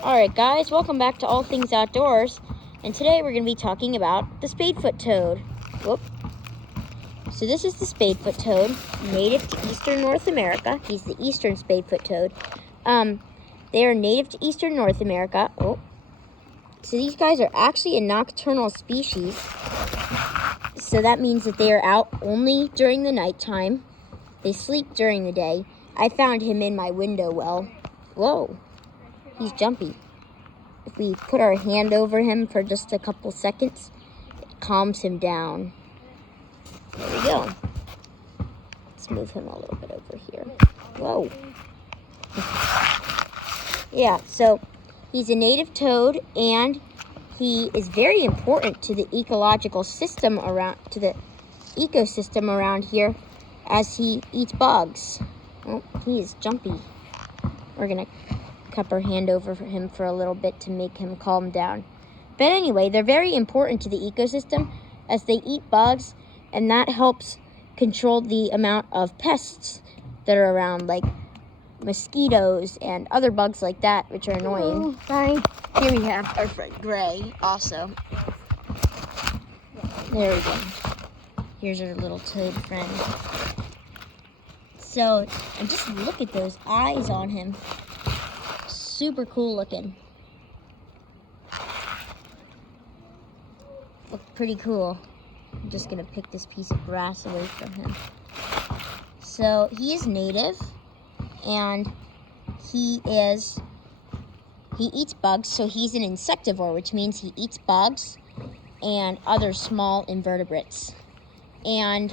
Alright guys, welcome back to All Things Outdoors, and today we're going to be talking about the Spadefoot Toad. Whoop. So this is the Spadefoot Toad, native to eastern North America. He's the eastern Spadefoot Toad. They are native to eastern North America. Oh. So these guys are actually a nocturnal species. So that means that they are out only during the nighttime. They sleep during the day. I found him in my window well. Whoa. He's jumpy. If we put our hand over him for just a couple seconds, it calms him down. There we go. Let's move him a little bit over here. Whoa. Yeah, so he's a native toad, and he is very important to the ecological system ecosystem around here, as he eats bugs. Oh, he is jumpy. We're gonna cup our hand over him for a little bit to make him calm down. But anyway, they're very important to the ecosystem as they eat bugs, and that helps control the amount of pests that are around, like mosquitoes and other bugs like that, which are annoying. Hi. Here we have our friend Gray also. There we go. Here's our little toad friend. So, and just look at those eyes on him. Super cool looking. Look pretty cool. I'm just gonna pick this piece of grass away from him. So he is native, and he eats bugs, so he's an insectivore, which means he eats bugs and other small invertebrates. And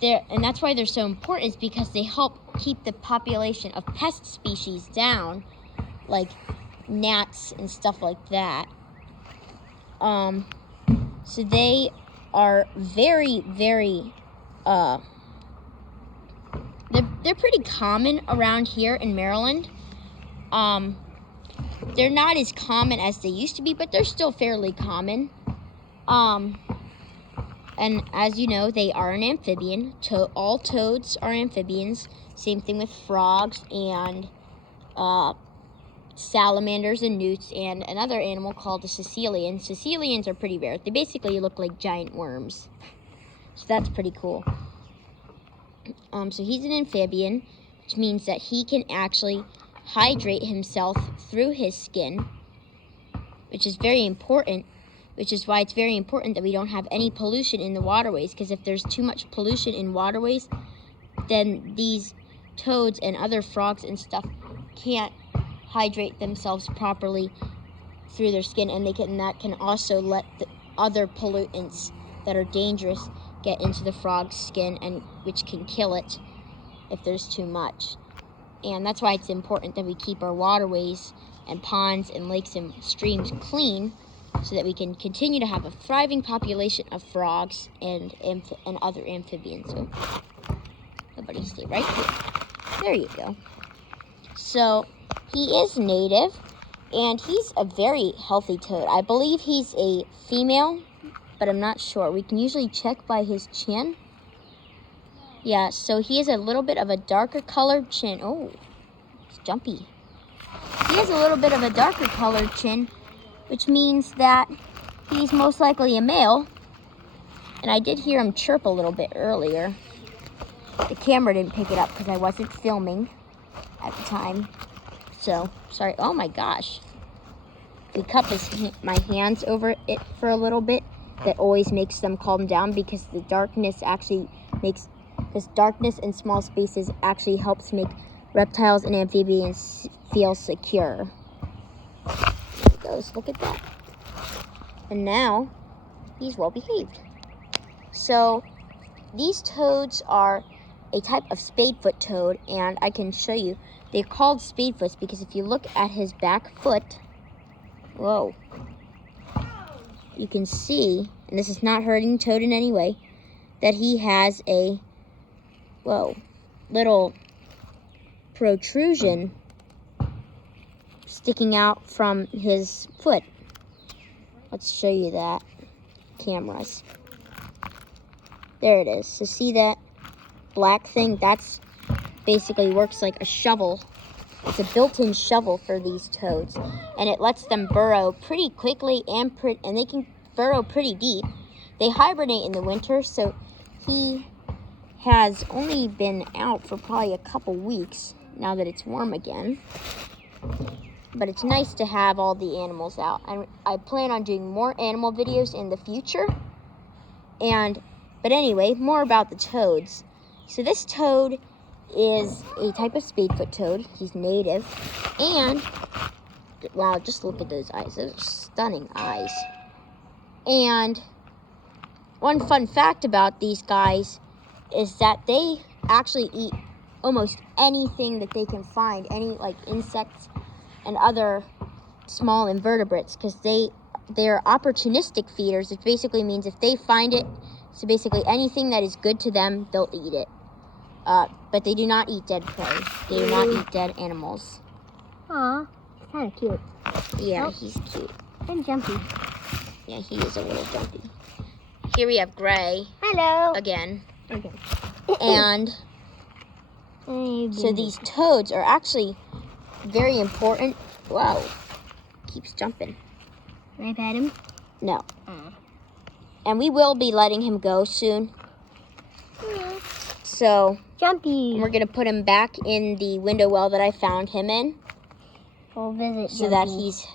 that's why they're so important, is because they help keep the population of pest species down, like gnats and stuff like that. So they are very, very, they're pretty common around here in Maryland. They're not as common as they used to be, but they're still fairly common. And as you know, they are an amphibian. All toads are amphibians. Same thing with frogs and salamanders and newts, and another animal called a caecilian. Caecilians are pretty rare. They basically look like giant worms. So that's pretty cool. So he's an amphibian, which means that he can actually hydrate himself through his skin, which is very important, which is why it's very important that we don't have any pollution in the waterways, because if there's too much pollution in waterways, then these toads and other frogs and stuff can't hydrate themselves properly through their skin, and that can also let the other pollutants that are dangerous get into the frog's skin, and which can kill it if there's too much. And that's why it's important that we keep our waterways and ponds and lakes and streams clean, so that we can continue to have a thriving population of frogs and other amphibians. So, everybody stay right here. There you go. So, he is native, and he's a very healthy toad. I believe he's a female, but I'm not sure. We can usually check by his chin. Yeah, so he has a little bit of a darker colored chin. Oh, it's jumpy. He has a little bit of a darker colored chin, which means that he's most likely a male. And I did hear him chirp a little bit earlier. The camera didn't pick it up because I wasn't filming at the time. So, sorry. Oh my gosh. If we cup my hands over it for a little bit, that always makes them calm down, because the darkness and small spaces actually helps make reptiles and amphibians feel secure. There he goes. Look at that. And now he's well behaved. So these toads are a type of spadefoot toad, and I can show you. They're called spadefoots because if you look at his back foot, whoa, you can see, and this is not hurting toad in any way, that he has a, little protrusion sticking out from his foot. Let's show you that. Cameras. There it is. So see that black thing? That's basically works like a shovel It's a built-in shovel for these toads, and it lets them burrow pretty quickly and they can burrow pretty deep. They hibernate in the winter, so he has only been out for probably a couple weeks now that it's warm again. But it's nice to have all the animals out. And I plan on doing more animal videos in the future. But anyway, more about the toads. So this toad is a type of Spadefoot toad. He's native. And, wow, just look at those eyes. Those are stunning eyes. And one fun fact about these guys is that they actually eat almost anything that they can find, any like insects and other small invertebrates, because they're opportunistic feeders. It basically means if they find it, so basically anything that is good to them, they'll eat it. But they do not eat dead prey. They do not eat dead animals. Aw, he's kind of cute. Yeah, he's cute. And jumpy. Yeah, he is a little jumpy. Here we have Gray. Hello. Again. Okay. And so these toads are actually very important. Wow. Keeps jumping. Can I pet him? No. And we will be letting him go soon. Yeah. So Jumpy. we're going to put him back in the window well that I found him in. We'll visit so that he's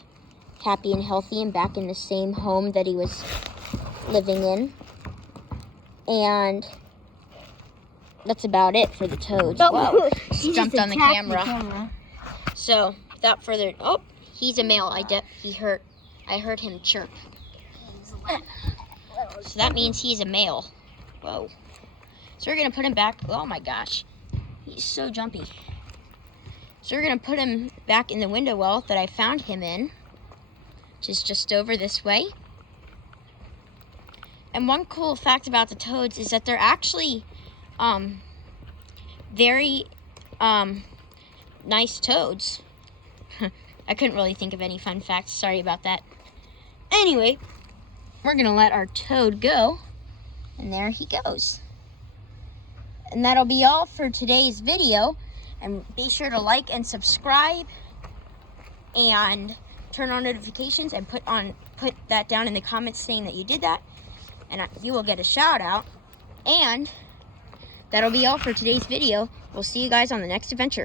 happy and healthy and back in the same home that he was living in. And that's about it for the toads. Whoa, jumped on the camera. So without further, oh, he's a male. I heard him chirp. So that means he's a male. Whoa. So we're gonna put him back. Oh my gosh, he's so jumpy. So we're gonna put him back in the window well that I found him in, which is just over this way. And one cool fact about the toads is that they're actually very nice toads. I couldn't really think of any fun facts. Sorry about that. Anyway, we're going to let our toad go. And there he goes. And that'll be all for today's video. And be sure to like and subscribe. And turn on notifications and put that down in the comments saying that you did that. And you will get a shout out. And that'll be all for today's video. We'll see you guys on the next adventure.